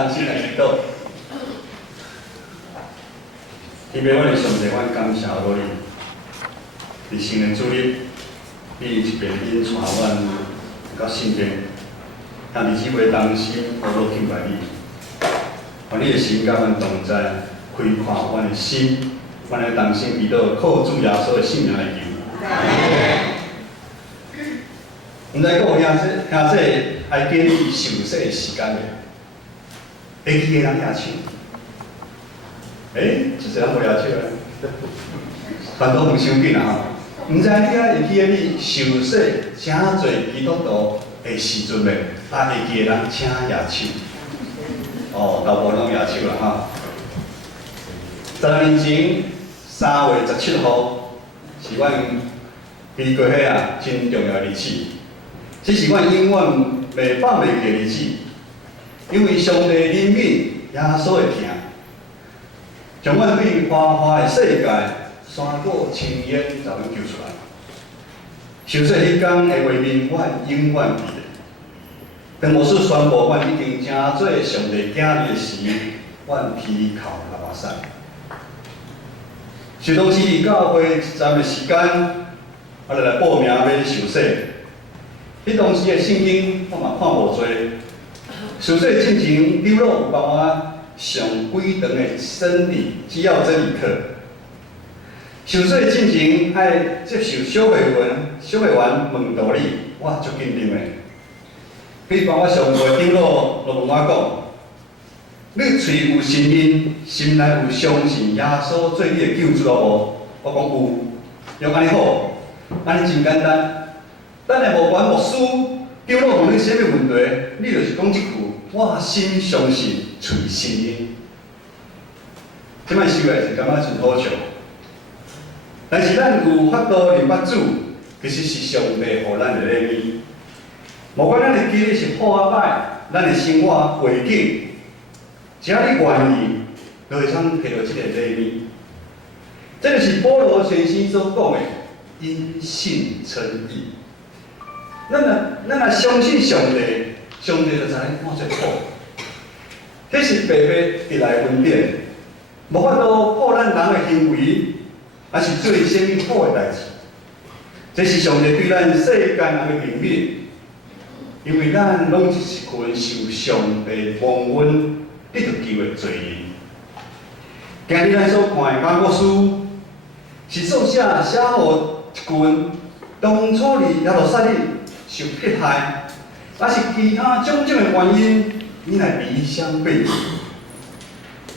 人心来祈祷。希望阮的上帝，阮感谢我你，伫新的主日，你一边引带阮到圣殿，向伫姊妹当心，好好敬拜你。愿你的心甲阮同在，开阔阮的心，阮的当心祈祷，靠主耶稣的性命来求。毋知讲兄这爱记你受洗的时间未？会记的人举手。一个人无举手啊？反倒唔伤紧啊！毋知你会记你受洗真侪基督徒的时阵未？会记的人请举手。大部分拢举手啦哈。10年前3月17号是阮美国迄真重要的日子。这是阮永远袂放袂记的日子，因为上帝怜悯耶稣的疼，将阮对花花的世界山果青烟就阮救出来。受洗迄天的画面，阮永远记得。当牧师宣布阮已经成做上帝囝儿的时，阮披头流汗。是当时教会一站的时间，我就来报名要受洗。迄当时的圣经我嘛看无多，受洗进前刘老有帮我上几堂的真理只要真理课。受洗进前爱接受小会员问道理，我足紧张的。佢帮我上过刘老就问我讲：你喙有信心，心内有相信耶稣做你的救主无？我讲有，用安尼好，安尼真简单。等下无管牧师叫我问你啥物问题，你就是讲一句：我心相信，喙信因。即摆收来是感觉真好笑，但是咱有法度认捌主，其实是上帝互咱的礼物。无管咱的经历是好啊歹，咱的生活环境，只要你愿意，就会通摕到即个礼物。这就是保罗先生所讲的“因信称义”。咱若相信上帝，上帝就知影看做好。这是白白得来恩典，无法度靠咱人的行为，还是做啥物好的代志。这是上帝对咱世间人的怜悯，因为咱拢是一群受上帝蒙恩得到救的罪人。今日咱所看的教牧书，是作者写互一群当初伫亚罗撒冷受迫害，还是其他种种的原因，伊来离乡背井，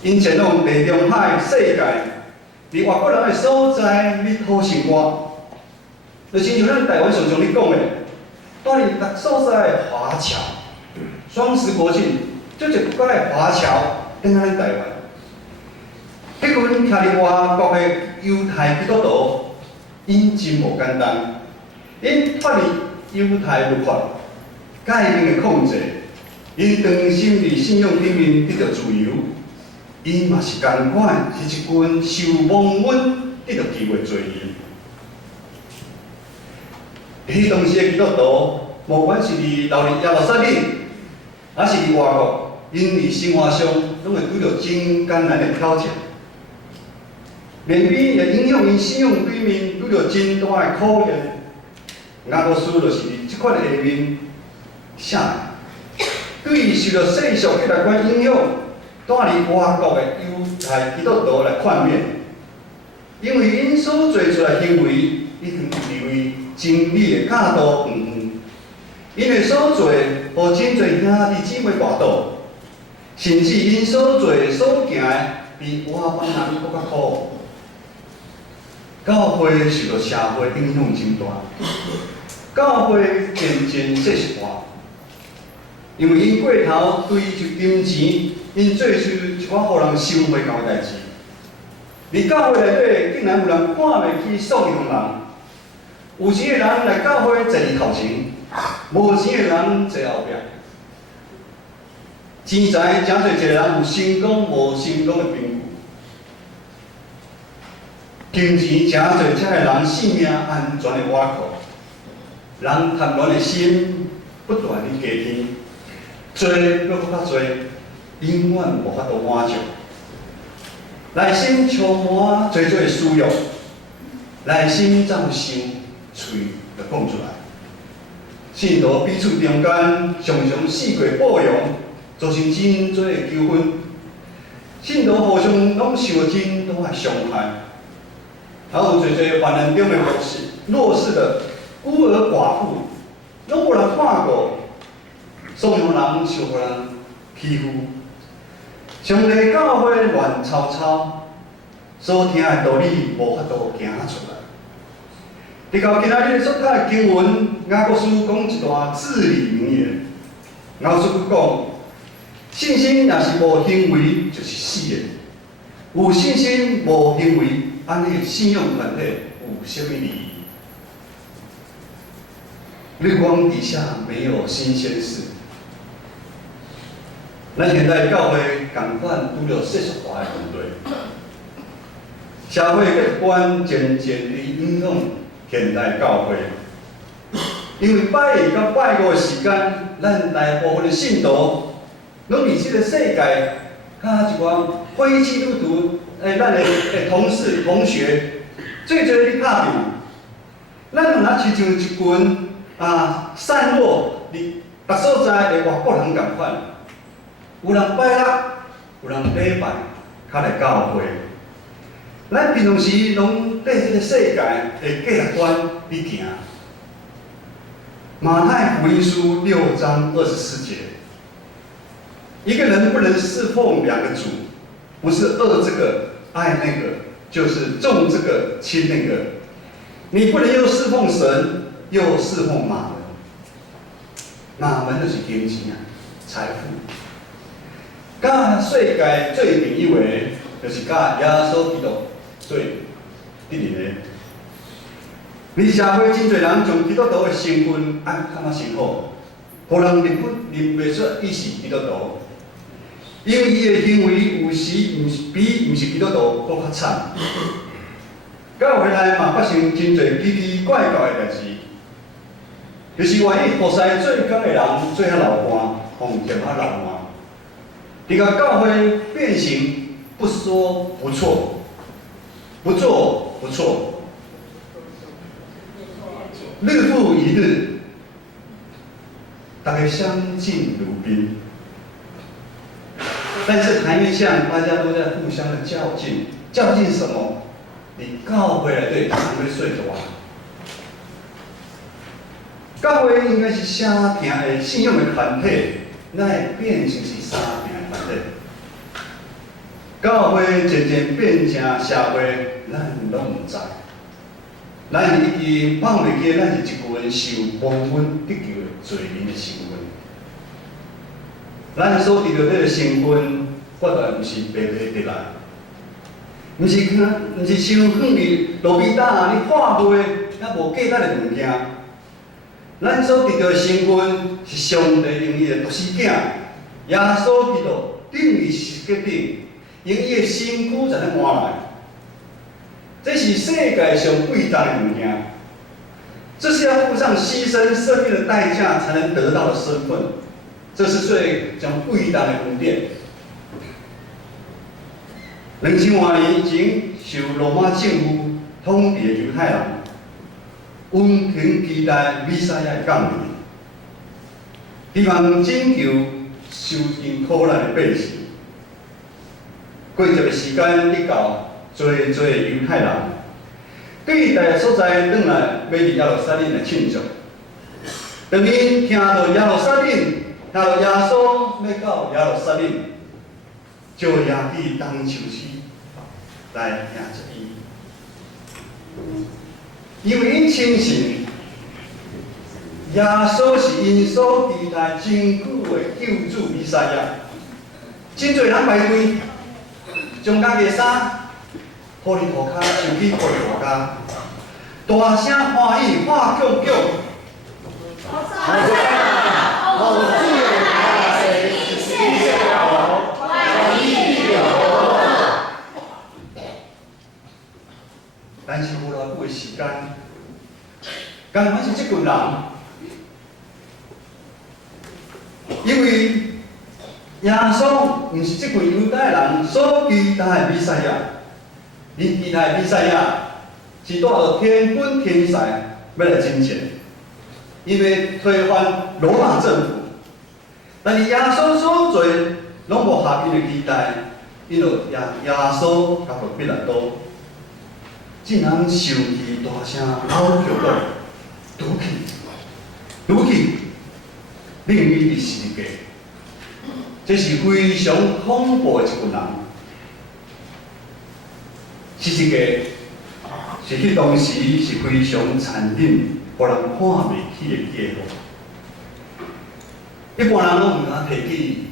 因前往地中海世界，伫外国人的所在咧讨生活，就亲像咱台湾常常咧讲的，带伫各所在的华侨，双十国庆，足一国家的华侨跟咱台湾，迄群徛伫外国的犹太基督徒，因真无简单，因脱离犹太律法界面的控制，因当心伫信仰顶面得到自由，因嘛是同款，是一群受蒙恩得到救的罪人。迄当时的基督徒，无管是伫留伫亚罗撒冷，还是伫外国，因伫生活上拢会拄到真艰难的挑战，面对也影响因信仰对面拄到真大的考验。雅各书就是即款的下面写，对于受到世俗迄内款影响，带离外国的犹太基督徒来劝勉，因为因所做出来行为，已经离为真理的教导远，因的所做，互真侪兄弟姊妹跋倒，甚至因所做所行的，比外邦人搁较苦。教会受到社会影响真大，教会渐渐世俗化，因为因过头追求金钱，因做出一寡互人收袂到的代志。伫教会内底，竟然有人看袂起属灵人，有钱的人来教会坐伫头前，无钱的人坐后壁。钱财真侪一个人有成功无成功的评估。金钱真侪遮个人性命安全的瓦靠，人贪婪的心不断地加添，做搁较多，永远无法度满足，内心充满多多需要，内心怎想，嘴就讲出来。信徒彼此中间常常四过包容，造成真多的纠纷。信徒互相拢受真多的伤害，还有多多患难中的弱势的孤儿寡妇，拢无人看顾，所有人受互人欺负。上帝教会乱吵吵，所听的道理无法度行出来。直到今仔日所读的经文，雅各书讲一段至理名言。雅各书讲，信心若是无行为，就是死的。有信心无行为，安尼信仰团体有啥物意义？日光底下没有新鲜事。咱现代教会同款拄着世俗化的问题，社会价值观渐渐地影响现代教会。因为拜一到拜五的时间，咱大部分的信徒拢伫即个世界，甲一寡非基督徒咱的同事同学，最多咧拍拼。咱若亲像一群散落伫各所在的外国人共款。有人拜六，有人礼拜，较来教会。咱平常时拢对这个世界的价值观去行。马太福音书6章24节，一个人不能侍奉两个主，不是恶这个爱那个，就是重这个轻那个。你不能又侍奉神，又侍奉马门。马门就是金钱啊，财富。甲世界做朋友的，就是甲耶稣基督做敌人的。你社会真侪人将基督徒的身份按感觉真好，互人认袂出伊是基督徒，因为伊的行为有时比毋是基督徒搁较惨。教会内嘛发生真侪奇奇怪怪的代志，就是愿意服侍做工的人做遐流汗，奉添遐流汗。你甲教会变形，不说不错，不做不错，日复一日，大家相敬如宾。但是台面上大家都在互相的较劲，较劲什么？你教会内底常会睡着啊？教会应该是啥平的信仰的团体，那会变成是啥平？教会渐渐变成社会，咱拢唔知。咱已经放袂记，咱是一群受蒙恩得救的罪人的身份。咱所得到这个身份，绝对唔是白白得来，唔是像放伫路边摊你看卖也无价值的物件。咱所得到的身份是上帝用伊的独生囝。耶稣基督顶于十字架顶，用伊的身躯才能换来。这是世界上贵重的物件，这是要付上牺牲生命的代价才能得到的身份。这是最将贵重的恩典。2000多年前，受罗马政府统治的犹太人，温情期待弥赛亚的降临，希望拯救受尽苦难的百姓。过一个时间一到，多犹太人对待所在转来要伫耶路撒冷来庆祝。当因听到耶路撒冷，听到耶稣要到耶路撒冷，就也去东树市来迎接伊，因为因深信耶稣是因所期待真久的救主弥赛亚。真侪人排队，将家己的衫抱伫涂骹，手机抱伫涂骹，大声欢喜喊叫叫。好自由来，一切自由，万一有。但是无偌久的时间，刚好是这群人，因为耶稣毋是即群犹太人所期待的弥赛亚，因期待的弥赛亚是带着天军天使要来征战，因为推翻罗马政府。但是耶稣所做拢无合因的期待，因为耶稣甲着彼拉多，竟然受气大声嗷叫讲：拄去，另一个世界。这是非常恐怖的一群人。世界是迄当时是非常残忍，互人看袂起的结果。一般人拢毋敢提起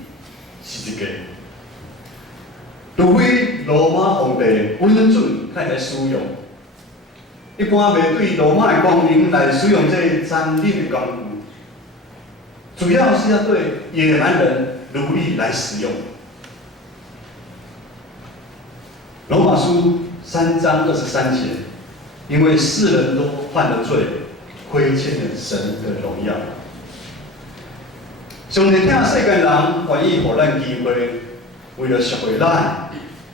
世界，除非罗马皇帝允准才会使用。一般袂对罗马的公民来使用这残忍的工具，主要是要对野蛮人、奴隶来使用。罗马书3章23节，因为世人都犯了罪，亏欠了神的荣耀。上帝听世间人愿意予咱机会，为了赎回咱，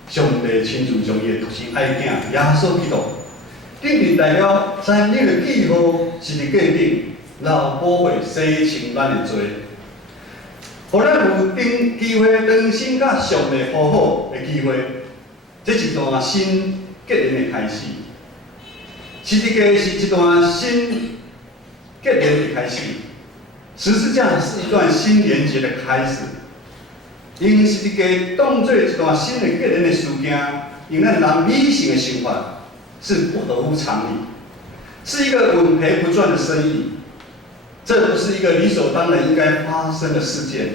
上帝亲自将伊的独生爱子耶稣基督，定定代表残忍的记号是伫界定，然后保护洗清咱的罪，予咱有机会重新甲上帝和好的机会。这是一段新结连的开始，十字架是一段新结连的开始。十字架是一段新连结的开始，因十字架当作一段新的结连的事件，因咱人理性的想法是不合乎常理，是一个稳赔不赚的生意。这不是一个理所当然应该发生的事件。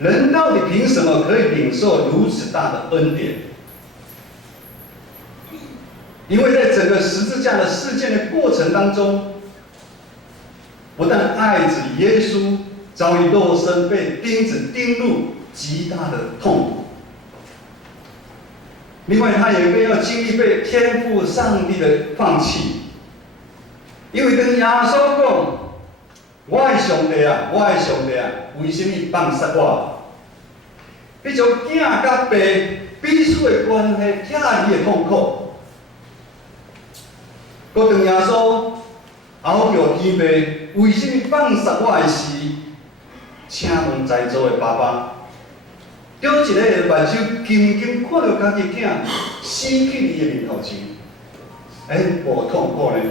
人到底凭什么可以领受如此大的恩典？因为在整个十字架的事件的过程当中，不但爱子耶稣遭遇肉身被钉子钉入极大的痛苦，另外他也要经历被天父上帝的放弃。因为当耶稣讲：“我的上帝啊，我的上帝啊，为什么放杀我？”你将囝甲爸彼此的关系拆离的痛苦。搁当耶稣嗷叫天父，为什么放杀我的时，请问在座的爸爸，叫一个目睭紧紧看到家己囝死去伊的面头前，无痛苦呢？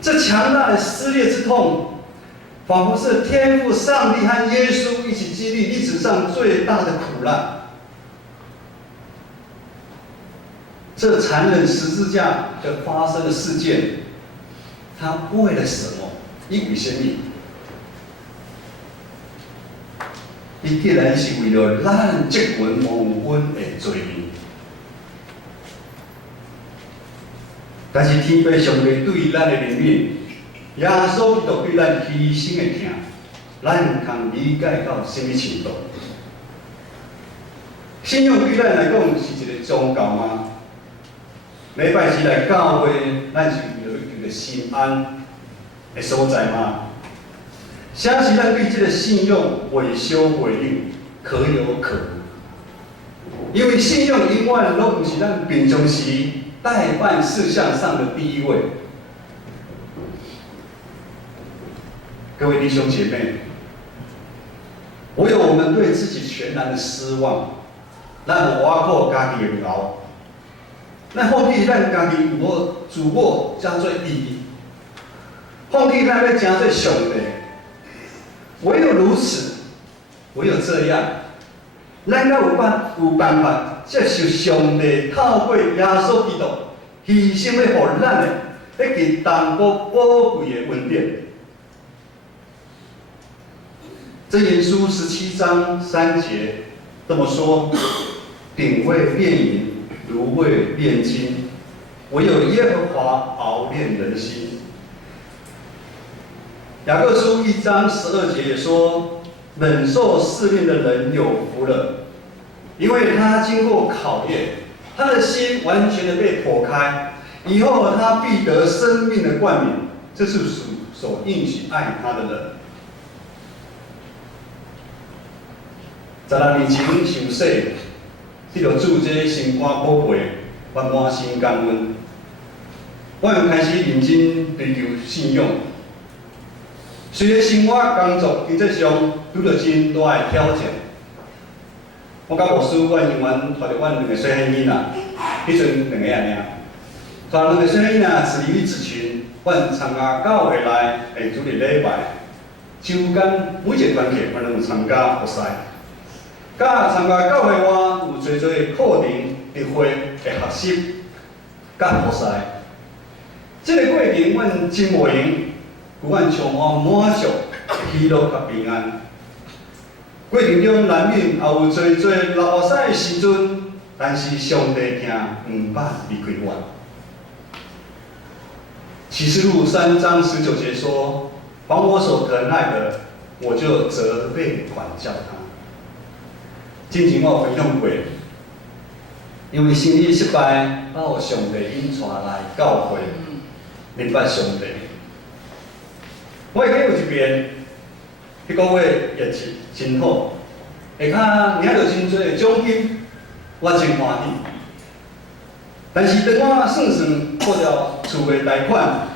这强大的撕裂之痛，仿佛是天父上帝和耶稣一起经历历史上最大的苦难。这残忍十字架的发生的事件，它为了什么？伊为什么？伊既然是为了咱这群蒙恩的罪孽。但是天父上帝对咱的怜悯，耶稣基督对咱牺牲的疼，咱唔通理解到什么程度？信仰对咱来讲是一个宗教吗？礼拜时来教会，咱是为了一个心安的所在吗？啥是咱对这个信仰维修回应，可有可无。因为信仰永远拢不是咱平常时待办事项上的第一位。各位弟兄姐妹，唯有我们对自己全然的失望，咱有挖破家己的牢。咱放弃咱家己有无自我加做意义，放弃咱要加做上帝。唯有如此，唯有这样，咱才有办法接受上帝透过耶稣基督牺牲要予咱的那个淡薄宝贵的恩典。箴言书17章3节这么说：鼎为炼银，炉为炼金，唯有耶和华熬炼人心。雅各书1章12节也说：忍受试炼的人有福了，因为他经过考验，他的心完全的被剖开，以后他必得生命的冠冕。这是属所应许爱他的人。16年前受洗，得到主这心肝宝贝，我满心感恩。我又开始认真追求信仰。虽然生活、工作、经济上拄到真大的挑战，我甲牧师，我永远带着阮2个细汉囡仔，迄阵2个安尼，带2个细汉囡仔自立自群，阮参加教会内的主日礼拜，周间每一个团契，阮拢有参加活塞。甲参加教会外，有侪侪课程、特会的学习，甲活塞。这个过程，阮真无用，有阮充满满足、喜乐甲平安。过程中难免也有侪侪落后赛的时阵，但是上帝听毋捌离开我。启示录3章19节说：“凡我所疼爱的，我就责备管教他。”之前我有分享过，因为生意失败，把我上帝引带来教会。明白上帝，我会记有一遍，迄个月业绩真好，下骹领到真侪的奖金，我真欢喜。但是当我算算过了厝的贷款、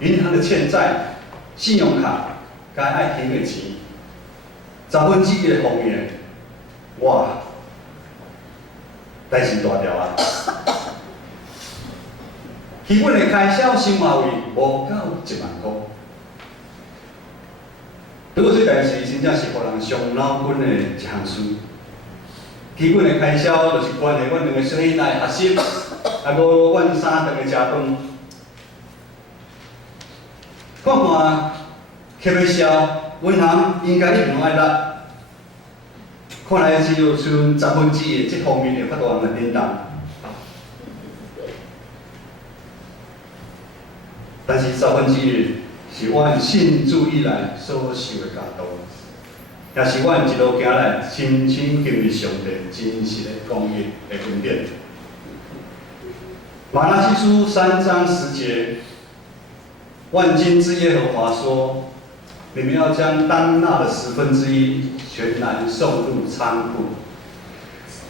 银行的欠债、信用卡该爱还的钱，1/10的风险，哇，代志大条啊！基本的开销生活费无到1万块，如果这代志真正是互人伤脑筋的一项事。基本的开销就是关系阮2个小囡仔学习，啊，无阮3顿的食饭。看看吸的消，银行应该一定爱落，看来只有剩1/10的这方面的法度人来叮当。但是1/10是阮信主以来所受的教导，也是阮一路行来深深经历上帝真实的公义的恩典。马拉基书3章10节，万军之耶和华说：“你们要将当纳的1/10全然送入仓库，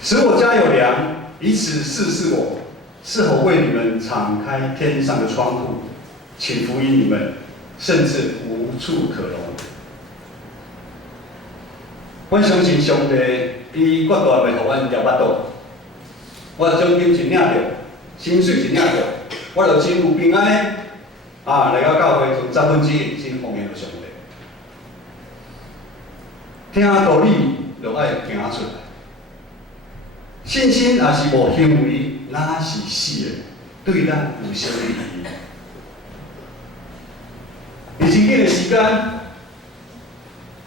使我家有粮，以此试试我是否为你们敞开天上的窗户。”请福于你们，甚至无处可容。我相信上帝，伊绝对袂互阮抓巴肚。我奖金一领着，薪水一领着，我就真有平安的来到教会，从1/10真奉献给上帝。听道理就爱行出来，信心也是无行为，哪是死的，对咱有啥意义？伫真紧的时间，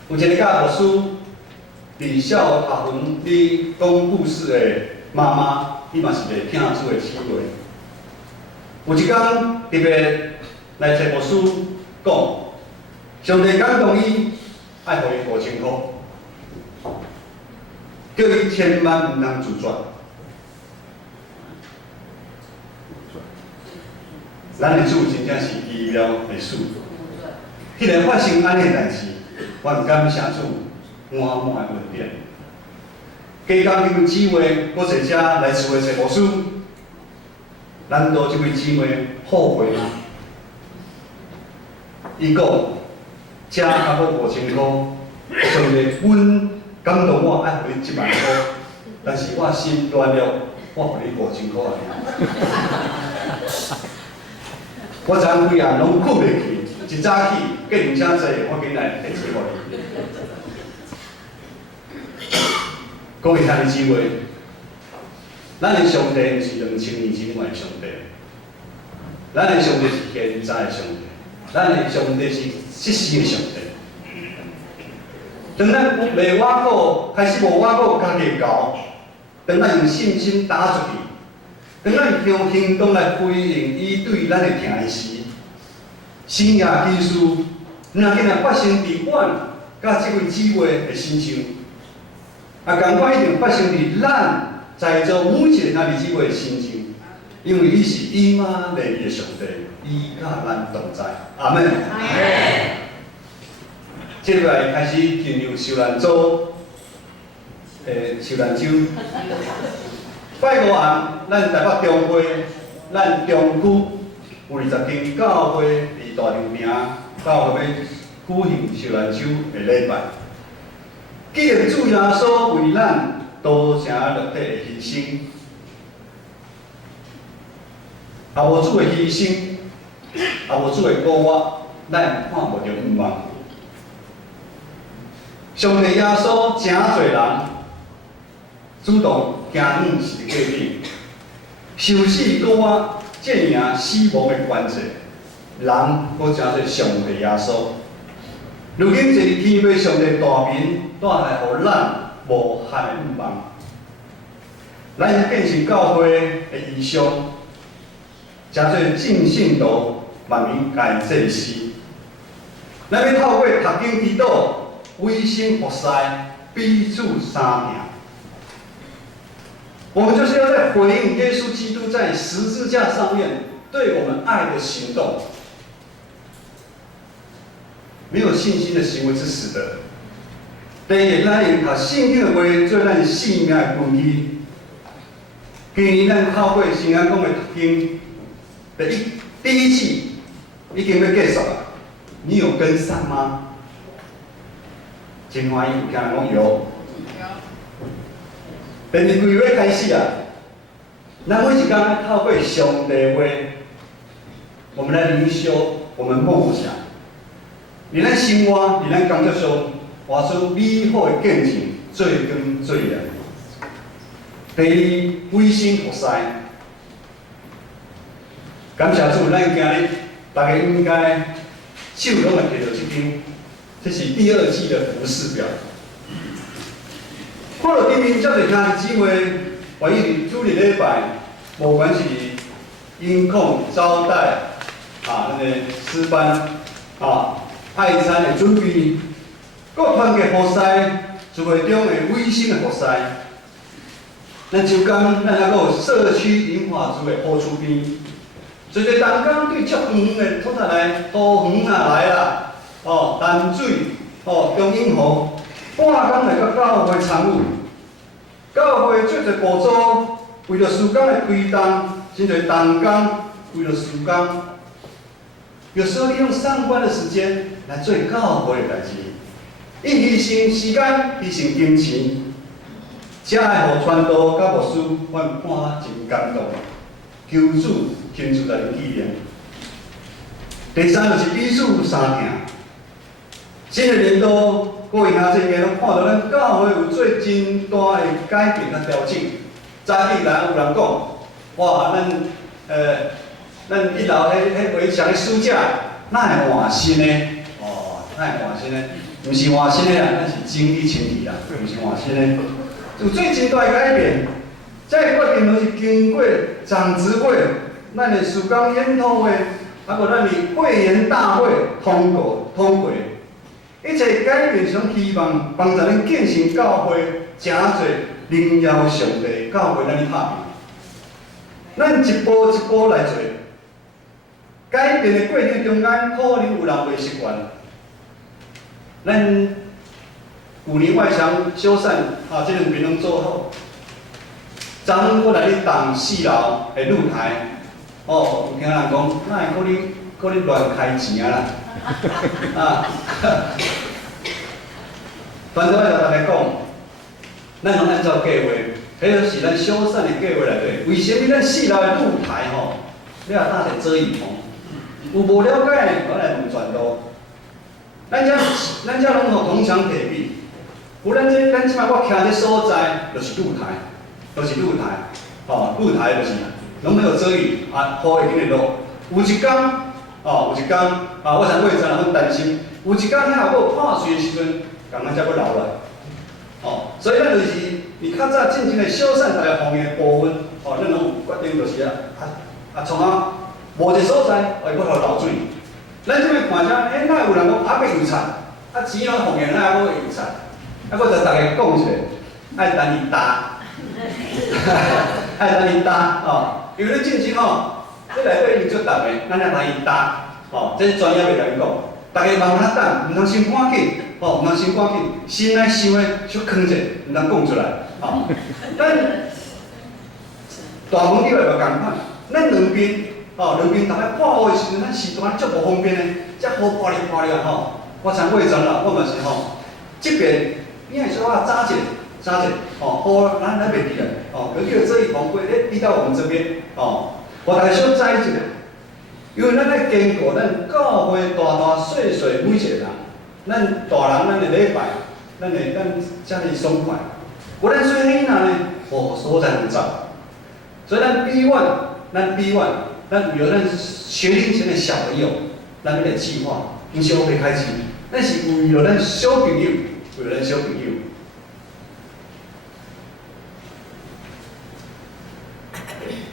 有一个教牧师，伫小学校园咧讲故事的妈妈，伊嘛是个听主的姊妹。有一天特别来找牧师讲，上帝感动伊，爱互伊5000块，叫伊千万毋通自绝。咱的主真正是奇妙的主。既然发生安尼代志，我感谢主满满的恩典。加工因为姊妹搁坐遮来厝的找牧师，难道这位姊妹后悔吗？伊讲，遮还阁5000块，上帝阮感动我爱互你1万块，但是我心乱了，我互你5000块尔。我昨昏规暗拢困袂去。一早起，计程车坐，我紧来提车互你。各位兄弟姊妹，咱的上帝毋是2000年前的上帝，咱的上帝是现在的上帝，咱的上帝是即时的上帝。当咱袂挖苦，开始无挖苦家己搞，当咱用信心打出去，当咱用行动来回应伊对咱的疼爱时，生涯技术，若竟然发生伫阮甲这位姊妹的身上，同款一定发生伫咱在座每一个兄弟姊妹的身上，因为伊是以马内利的上帝，伊甲咱同在。阿门。接下来开始进入受难组，受兰州。拜五行，咱台北中会，咱中区有20间教会伫大场坪，教会要举行受兰州的礼拜。纪念主耶稣为咱道成肉体的牺牲，也无主的牺牲，也无主的鼓我，咱看无着希望。上帝耶稣真侪人主动行远是过顶，受死鼓我证明死亡的关键，人搁真侪上帝耶稣。如今一日天父上帝大名带来，互咱无限的希望。咱要建成教会的意向，真侪正信徒万民家祭司。咱要透过读经祈祷、委身服侍，彼此相挺。我们就是要在回应耶稣基督在十字架上面对我们爱的行动。没有信心的行为是死的。第二，咱用读圣经的话做咱生命的根基。今年咱透过圣安讲的读经，第一季已经要结束了，你有跟上吗？真欢喜，有听人讲有。第二季要开始啊，咱每一天透过上帝的话，我们来灵修，我们梦想。伫咱生活，伫咱工作上，活出美好的见证，做光做亮。第二，委身服侍。感谢主，咱今日大家应该手拢会摕到这张，这是第二季的服饰表。看到顶面遮侪兄弟姊妹，愿意伫主日礼拜，无管是音控、招待那个诗班爱餐的准备，各团结服侍，聚会中的委身的服侍。咱周间，咱还阁有社区银华组的好厝边，随着东港对足远的土台来，桃园来啦，淡水，中永和，半工来到教会参与。教会做侪步骤，为着事工的推动，真侪动工，为了事工。有时候利用上班的时间来做教会的代志，伊牺牲时间，牺牲金钱，才会互传道甲牧师，阮看真感动。求主亲自来纪念。第三就是彼此相挺。新的年度，各位兄弟姐妹拢看到咱教会有做真大的改变甲调整。早起来有人讲，哇，咱一楼迄围墙的书架，哪会换新的？哪会换新的？毋是换新的啦，咱是整理清气啦，毋是换新的。有做真大的改变。这个决定就是经过长执会、咱的事工研讨会，还有咱的会员大会通过。一切改变上希望帮助咱建成教会，真侪荣耀上帝教会咱的拍拼。咱一步一步来做。改变的过程中间，可能有人袂习惯。咱旧年外墙修缮这两边拢做好。昨昏我来咧动4楼的露台，有听人讲，哪会可能乱开钱啦？反正我甲大家讲，咱拢按照计划，迄个是咱修缮的计划内底。为什么咱4楼的露台你要搭些遮雨棚？有无了解的，我来问传道。咱遮拢互铜墙铁壁，有咱即摆我徛这所在，就是露台。露台，露台就是拢没有遮雨，雨会紧会落。有一天，我想为咱人担心，有一天遐有破碎的时阵，共咱才要留来。所以咱就是你较早进行的修缮大家方面的部分，咱拢有决定就是从无一个所在，会搁互流水。咱即摆看遮，哪有人讲要油漆，钱拢方面哪会油漆？搁就大家讲一下，爱等伊搭。爱等伊搭因为你进前这内底伊足重的，咱要等伊搭这是专业袂甲你讲。大家慢慢等，毋通先赶紧哦，毋通伤赶紧，心爱想诶，小藏者，毋通讲出来。哦，咱大门以外嘛共款，咱两边两边逐个破好诶时阵，咱时段足无方便诶，遮雨泼哩泼哩啊吼。我参过阵啦，我嘛是吼，即边边个小可早者，雨咱袂滴来，尤其这一风过，滴到我们这边，我大家小知一下，因为咱咧兼顾咱教会大大小小每一个人，咱大人咱的礼拜，咱遮尔爽快，有咱小囡仔呢，所在能走，所以咱比阮，咱为了咱学龄前的小朋友，咱要个计划，毋是我袂开心，咱是为了咱小朋友，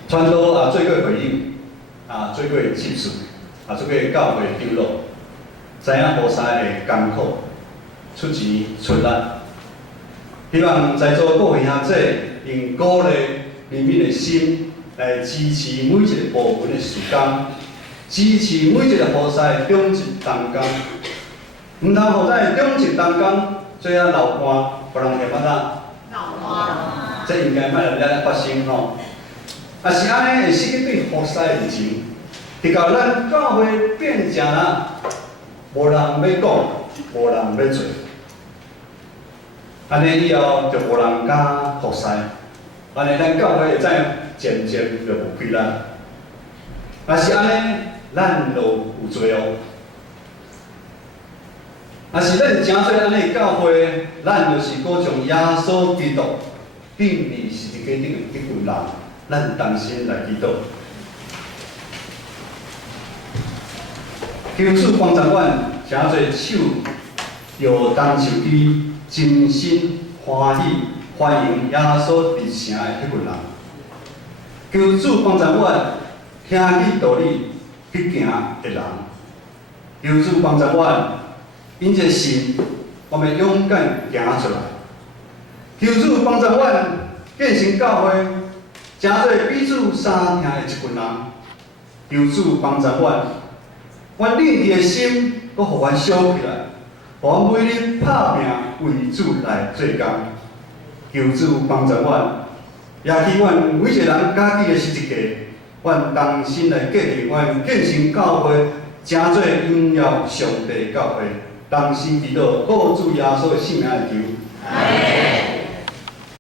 传道做过回应，做过技术，做过教会长老，知影菩萨的艰苦，出钱出力，希望在座各位兄姐用鼓励人民的心来支持每一个部门的事工，支持每一个菩萨的忠职同工，毋通互咱的忠职同工做啊流汗，互人嫌安怎？流汗，这应该莫来发生吼。啊是安尼，会使去对菩萨的热情，直到咱教会变成啊，无人要讲，无人要做。安尼以后就无人敢菩萨，安尼咱教会会怎样渐渐就无亏咱。啊是安尼，咱就有罪哦。啊是咱诚做安尼教会，咱就是搁将耶稣基督定义是一家顶一群人。咱同心来祈祷，求主帮助阮，诚侪手摇动手机，真心欢喜欢迎耶稣入城的迄群人。求主帮助阮，听去道理去行的人。求主帮助阮，因着信，我们勇敢行出来。求主帮助阮，建成教会。诚侪彼此相听的一群人，求主帮助阮，阮立志的心，搁互阮烧起来，互阮每日拍拼为主来做工。求主帮助阮，也希阮每一个人家己的是一家，阮同心来建立阮建成教会，诚做荣耀上帝的教会。同心祈祷，靠主耶稣的圣名来求。